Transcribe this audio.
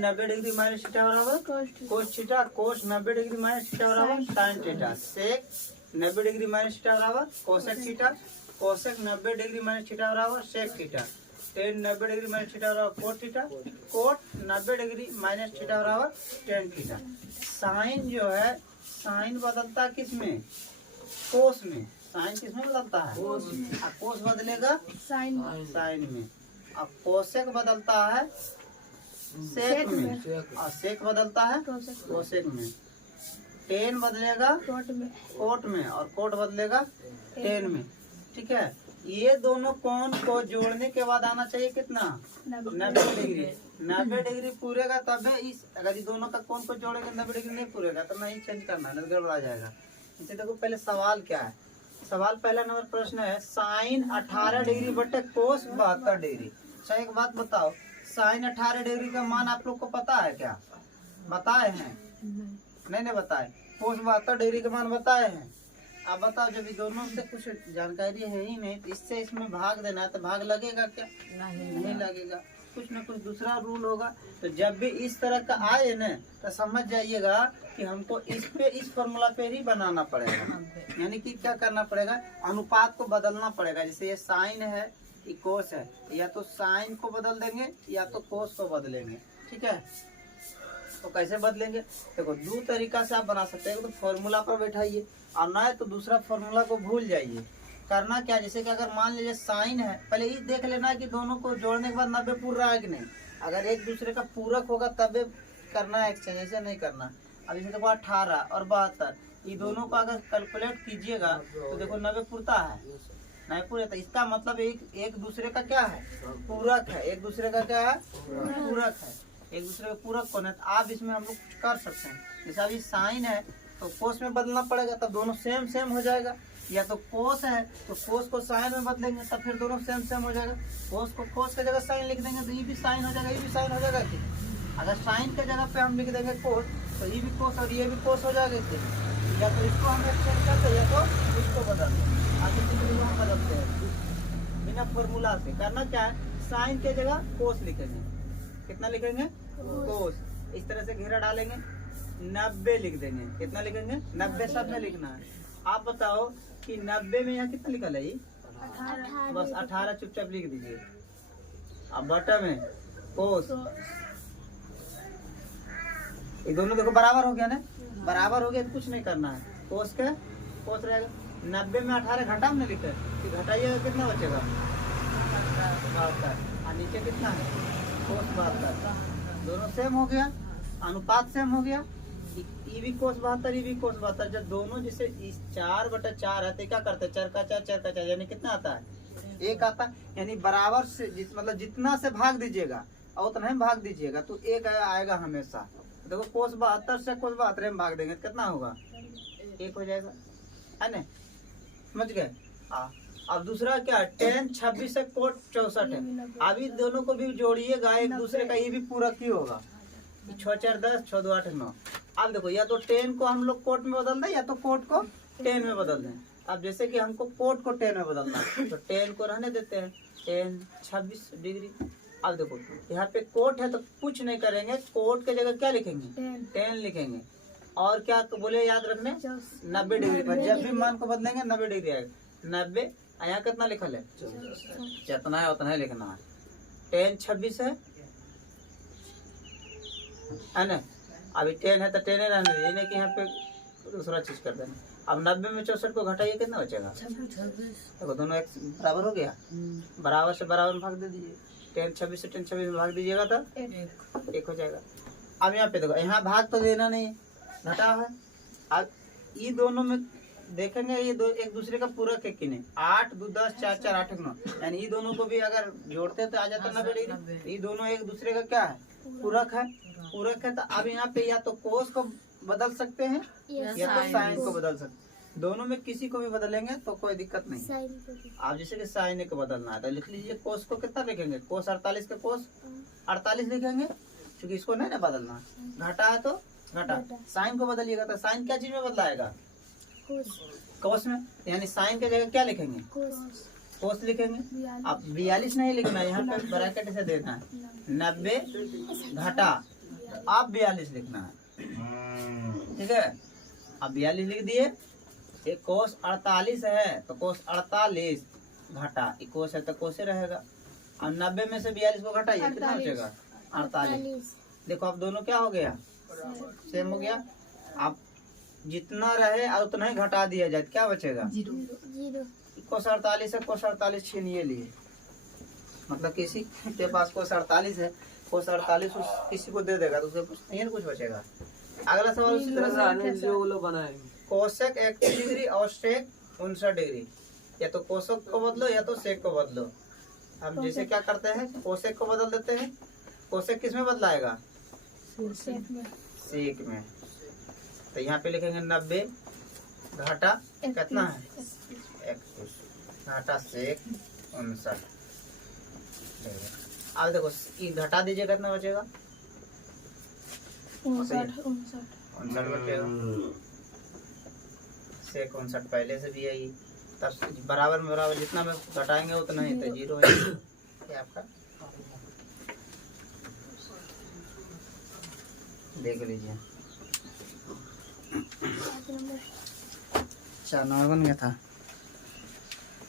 90 degree minus theta बराबर cos theta, cos 90 degree minus theta बराबर sine theta, sec 90 degree minus theta बराबर cosec theta, cosec 90 degree minus theta बराबर sec theta, tan 90 degree minus theta बराबर cot theta, cot 90 degree minus theta बराबर tan theta. Sine जो है, sign बदलता किस में? कोस में। साइन किस में बदलता है? कोस बदलेगा साइन में। अब कोसेक बदलता है सेक में, और सेक बदलता है कोसेक में। टेन बदलेगा कोट में, और कोट बदलेगा टेन में। ठीक है, ये दोनों कोण को जोड़ने के बाद आना चाहिए कितना? 90 डिग्री। 90 डिग्री पूरेगा तब है इस, अगर ये दोनों का कोण को जोड़ेगा 90 डिग्री नहीं पूरेगा तो नहीं चेंज करना, नहीं गड़बड़ा जाएगा। इसे देखो पहले सवाल क्या है। सवाल पहला नंबर प्रश्न है साइन 18 डिग्री बटे कोस 72 डिग्री। अच्छा एक बात बताओ, साइन 18 डिग्री का मान आप लोग को पता है क्या? बताए हैं? नहीं बताए। कोस 72 डिग्री का मान बताए हैं। आप बताओ, जब ये दोनों से कुछ जानकारी है ही नहीं तो इससे इसमें भाग देना है तो भाग लगेगा क्या? नहीं लगेगा। कुछ न कुछ दूसरा रूल होगा। तो जब भी इस तरह का आए न तो समझ जाइएगा कि हमको इस फॉर्मूला पे ही बनाना पड़ेगा। यानी कि क्या करना पड़ेगा? अनुपात को बदलना पड़ेगा। जैसे ये साइन है, ये कोस है, या तो साइन को बदल देंगे या तो कोस को बदलेंगे। ठीक है, तो कैसे बदलेंगे? देखो दो तरीका से आप बना सकते हैं। तो फॉर्मूला पर बैठाइए और ना तो दूसरा फॉर्मूला को भूल जाइए। करना क्या, जैसे कि अगर मान लीजिए साइन है, पहले ये देख लेना कि दोनों को जोड़ने के बाद 90 पूरा रहा है कि नहीं। अगर एक दूसरे का पूरक होगा तबे करना है एक्सचेंज, ऐसे नहीं करना। अब जैसे देखो 18 और 72, ये दोनों को अगर कैलकुलेट कीजिएगा तो देखो 90 पूरता है, नहीं पूरे। तो इसका मतलब एक दूसरे का क्या है? पूरक है। एक दूसरे का क्या है? पूरक है। एक दूसरे का पूरक कौन है? तो आप इसमें हम लोग कर सकते हैं। जैसा अभी साइन है तो कोस में बदलना पड़ेगा, तब दोनों सेम हो जाएगा। या तो कोस है तो कोस को साइन में बदलेंगे तब फिर दोनों सेम हो जाएगा। कोस को कोस की जगह साइन लिख देंगे तो ये भी साइन हो जाएगा, ये भी साइन हो जाएगा। कि अगर साइन के जगह पे हम लिख देंगे कोस तो ये भी कोस और ये भी कोस हो जाएगा। या तो इसको हम एक्सचेंज करते हैं या तो इसको बदल दें। आगे चीज़ हम बदलते हैं बिना फॉर्मूला से। करना क्या है, साइन के जगह कोस लिखेंगे। कितना लिखेंगे? कोस। इस तरह से घेरा डालेंगे, 90 लिख देंगे। कितना लिखेंगे? 90 सब में लिखना है। आप बताओ कि 90 में यहाँ कितना लिखा है? 18। बस 18 चुपचाप लिख दीजिए। अब बटा में कोस, ये दोनों देखो बराबर हो गया ना। बराबर हो गया तो कुछ नहीं करना है। कोस के कोस रहेगा। 90 में 18 घटा हमने लिखा है, घटाइएगा कितना बचेगा? 72। और नीचे कितना है? कोस 72। दोनों सेम हो गया, अनुपात सेम हो गया। ये भी कोस 72, ये भी कोस 72। जब दोनों जैसे 4/4 है तो क्या करते हैं? 4 का 4 यानी कितना आता है? 1 आता है। यानी बराबर से मतलब जितना से भाग दीजिएगा और उतना ही भाग दीजिएगा तो 1 आएगा हमेशा। देखो कोस 72 से कोस 72 में भाग देंगे तो कितना होगा? 1 हो जाएगा, है ना? समझ गए? हाँ। अब दूसरा क्या है? tan 26 से कोट 64 है। अभी दोनों को भी जोड़िएगा एक दूसरे का, ये भी पूरक ही होगा। 6 4 10, 6 2 8 9। अब देखो या तो tan को हम लोग कोट में बदल दें या तो कोट को tan में बदल दें। अब जैसे कि हमको कोट को tan में बदलना है तो tan को रहने देते हैं, tan 26 डिग्री। अब देखो यहाँ पे कोट है तो कुछ नहीं करेंगे, कोट के जगह क्या लिखेंगे? tan लिखेंगे। और क्या बोले याद रखने? 90 डिग्री पर जब भी मान को बदलेंगे 90 डिग्री आएगा। 90 यहाँ कितना लिखल है? जितना है उतना ही लिखना है। tan 26 है ना। अभी 10 है तो 10 रहने दीजिए, नहीं कि यहाँ पे दूसरा चीज कर देना। अब 90 में 64 को घटाइए कितना बचेगा? 26। देखो दोनों एक बराबर हो गया, बराबर से बराबर में भाग दे दीजिए। 10 26 से 10 26 में भाग दीजिएगा तो 1 हो जाएगा। अब यहाँ पे देखो, यहाँ भाग तो देना नहीं, घटा है। अब ये दोनों में देखेंगे ये एक दूसरे का पूरक है कि नहीं। 8 2 10 4 4 8 9, यानी ये दोनों को भी अगर जोड़ते तो आ जाता 90 डिग्री। ये दोनों एक दूसरे का क्या है? पूरक है। पूरक है तो अब यहाँ पे या तो कोस को बदल सकते हैं या तो साइन को बदल सकते हैं। दोनों में किसी को भी बदलेंगे तो कोई दिक्कत नहीं। आप जैसे कि साइन को बदलना है तो लिख लीजिए। कोस को कितना लिखेंगे? कोस 48 का कोस 48 लिखेंगे, क्योंकि इसको नहीं ना बदलना। घटा है तो घटा। साइन को बदलिएगा तो साइन क्या चीज में बदलाएगा? कोस में। यानी साइन के जगह क्या लिखेंगे? कोस लिखेंगे। अब 42 नहीं लिखना, यहाँ पे ब्रैकेट से देना है। 90 घटा अब 42 लिखना है, ठीक है। अब 42 लिख दिए। एक कोस 48 है तो कोस 48 घटा, कोस है तो कोसे रहेगा। और 90 में से 42 को घटाइए, कितना बचेगा? 48। देखो अब दोनों क्या हो गया? सेम हो गया। अब जितना रहे और उतना ही घटा दिया जाए, क्या बचेगा? 0। कोस 48 है, कोस 48 छीनिए लिए, मतलब किसी के पास कोस 48 है, कोस 48 किसी को दे देगा तो उसे कुछ नहीं कुछ बचेगा। अगला सवाल उसी तरह से, कोसेक 31 डिग्री और सेक 59 डिग्री। या तो कोसेक को बदलो या तो सेक को बदलो। हम जैसे क्या करते हैं, कोसेक को बदल देते हैं। कोसेक किस में बदलाएगा? सेक में। तो यहाँ पे लिखेंगे 90 घाटा कितना है? 31 घाटा सेक 59। अब देखो ये घटा दीजिए, कितना बचेगा? 59 बचेगा। सेक 59 पहले से भी यही, तब बराबर में बराबर जितना में घटाएंगे उतना ही, तो 0 है ये आपका। देख लीजिए। 4 नंबर बन गया था।